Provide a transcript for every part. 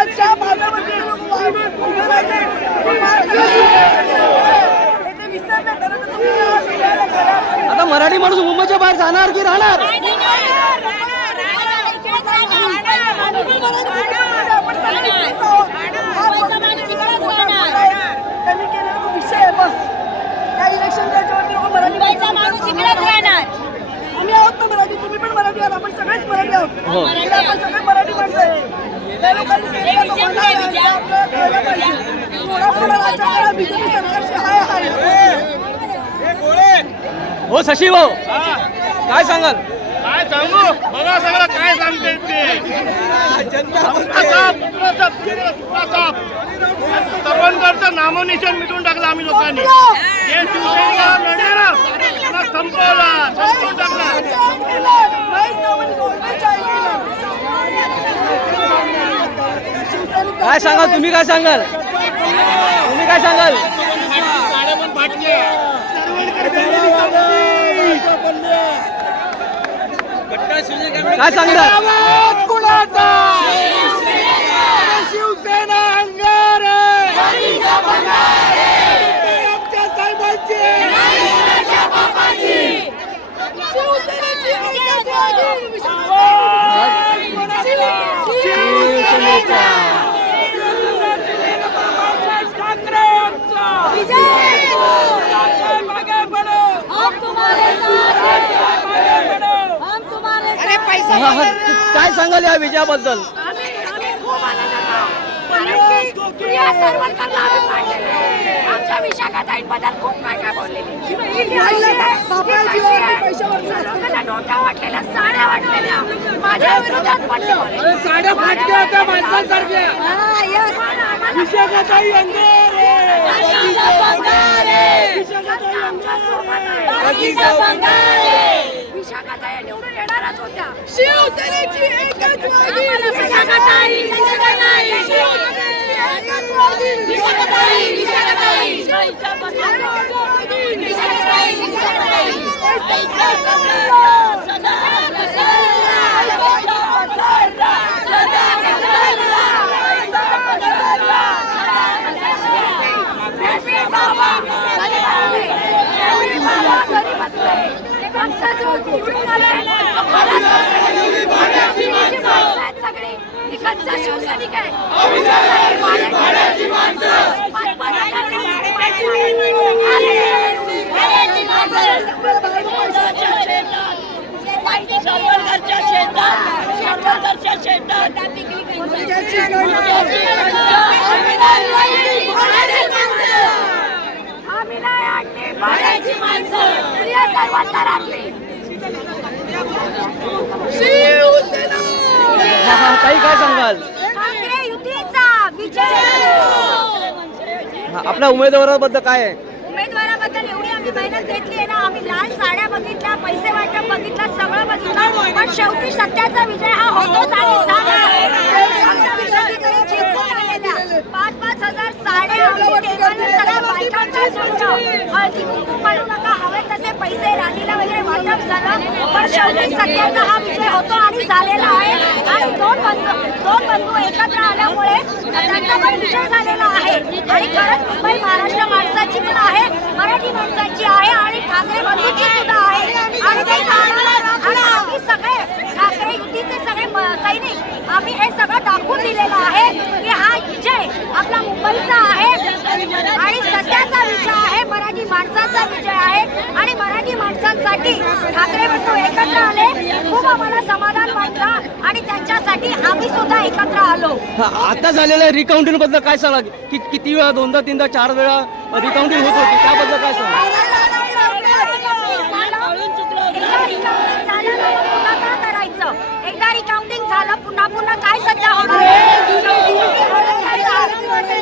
अच्छा माझ्यावरती उभे राहिले आता मराठी माणूस मुंबईच्या बाहेर जाणार की राहणार? त्यांनी केलेला तो विषय आहे बस. त्या इलेक्शन त्याच्यावरती लोक मराठी आम्ही आहोत ना मराठी, तुम्ही पण मराठी आहात, आपण सगळेच मराठी आहोत. आपण सगळे मराठी माणसं आहे. त्या लोकांनी केलेला तो गुन्हा आहे, ते आपल्याला कळलं पाहिजे. थोडा राज्यात बीजेपी सरकारची हाय. हो शशी भाऊ काय सांगाल? काय सांगू बघा सगळं काय सांगते ते सर्वांकडचं नामोनिशान मिटून टाकलं आम्ही लोकांनी. जे शिवसेनेला लढणार त्यांना संपवून टाकला. काय सांगाल तुम्ही? काय सांगाल काय सांगणार? शिवसेना अंगार आमच्या साहेबांची काय सांगाल या विजयाबद्दल? आमच्या विशाखाताईंबद्दल खूप काय बोललेली. नोटा वाटलेल्या, साड्या वाटलेल्या, माझ्या विरोधात वाटले. साड्या फाटल्या होत्या माणसांसारख्या. विशाखाताई विशाखाताई निवडून येणारच होत्या. शिवसेनेची एकच शिवसैनिक आहे. ताई काय सांगाल? ठाकरे युतीचा विजय. आपल्या उमेदवाराबद्दल काय आहे? उमेदवाराबद्दल एवढी आम्ही मेहनत घेतली आहे ना. आम्ही लाल साड्या बघितल्या, पैसे वाटप बघितलं, सगळं बघितलं, पण शेवटी सत्याचा विजय हा होतोच आणि झाला. आमच्या विरोधीकडे जिंकून आलेल्या 5,000 साड्या आम्ही टेबलवर सगळ्या बायकांच्या जोडलं. हळदी कुंकू म्हणू नका, हवे तसे पैसे राणीला वगैरे वाटप झालं, पण शेवटी सत्याचा हा विजय होतो आणि झालेला आहे. आणि दोन बंधू एकत्र आल्यामुळे त्यांचा पण विजय झालेला आहे. आणि खरंच मुंबई महाराष्ट्र माणसाची पण आहे, मराठी माणसाची आहे आणि ठाकरे बंधूची सुद्धा आहे. आणि ते आणि आम्ही सगळे ठाकरे युतीचे सगळे सैनिक आम्ही हे सगळं दाखवून दिलेलं आहे की हा विजय आपला मुंबईचा आहे आणि सत्याचा विजय आहे, मराठी माणसाचा विजय आहे. आणि मराठी माणसांसाठी ठाकरे बंधू एकत्र आले, खूप आम्हाला समाधान वाटलं आणि त्यांच्यासाठी आम्ही सुद्धा एकत्र आलो. आता झालेल्या रिकाउंटिंग बद्दल काय सांगा? किती वेळा, 2दा 3दा 4 वेळा रिकाउंटिंग होत होती, त्याबद्दल काय सांगा? एकदा रिकाउंटिंग झालं पुन्हा काय सध्या होणार?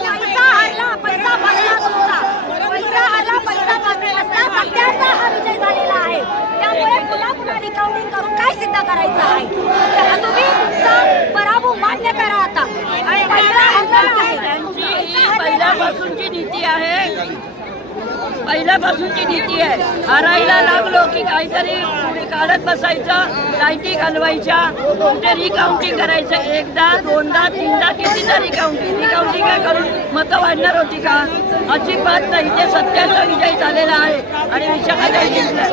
पैसा हरला, पैसा भरला तुमचा, पैसा हरला, पैसा भरला, सत्याचा हा विजय झालेला आहे. त्यामुळे पुन्हा रिकाउंटिंग करून काय सिद्ध करायचं आहे? तुम्ही तुमचा पराभव मान्य करा आता. आणि पैसा हरला आहे, पहिल्यापासूनची नीती आहे, पहिल्यापासूनची नीती आहे. हरायला लागलो की काहीतरी काढत बसायचं, लाईटी घालवायच्या, कुठे रिकाउंटिंग करायचं, एकदा दोनदा तीनदा कितीदा रिकाउंटिंग काय करून मतं वाढणार होती का? अजिबात नाही. ते सत्याचा विजय झालेला आहे आणि विशाखाताई जिंकल्या.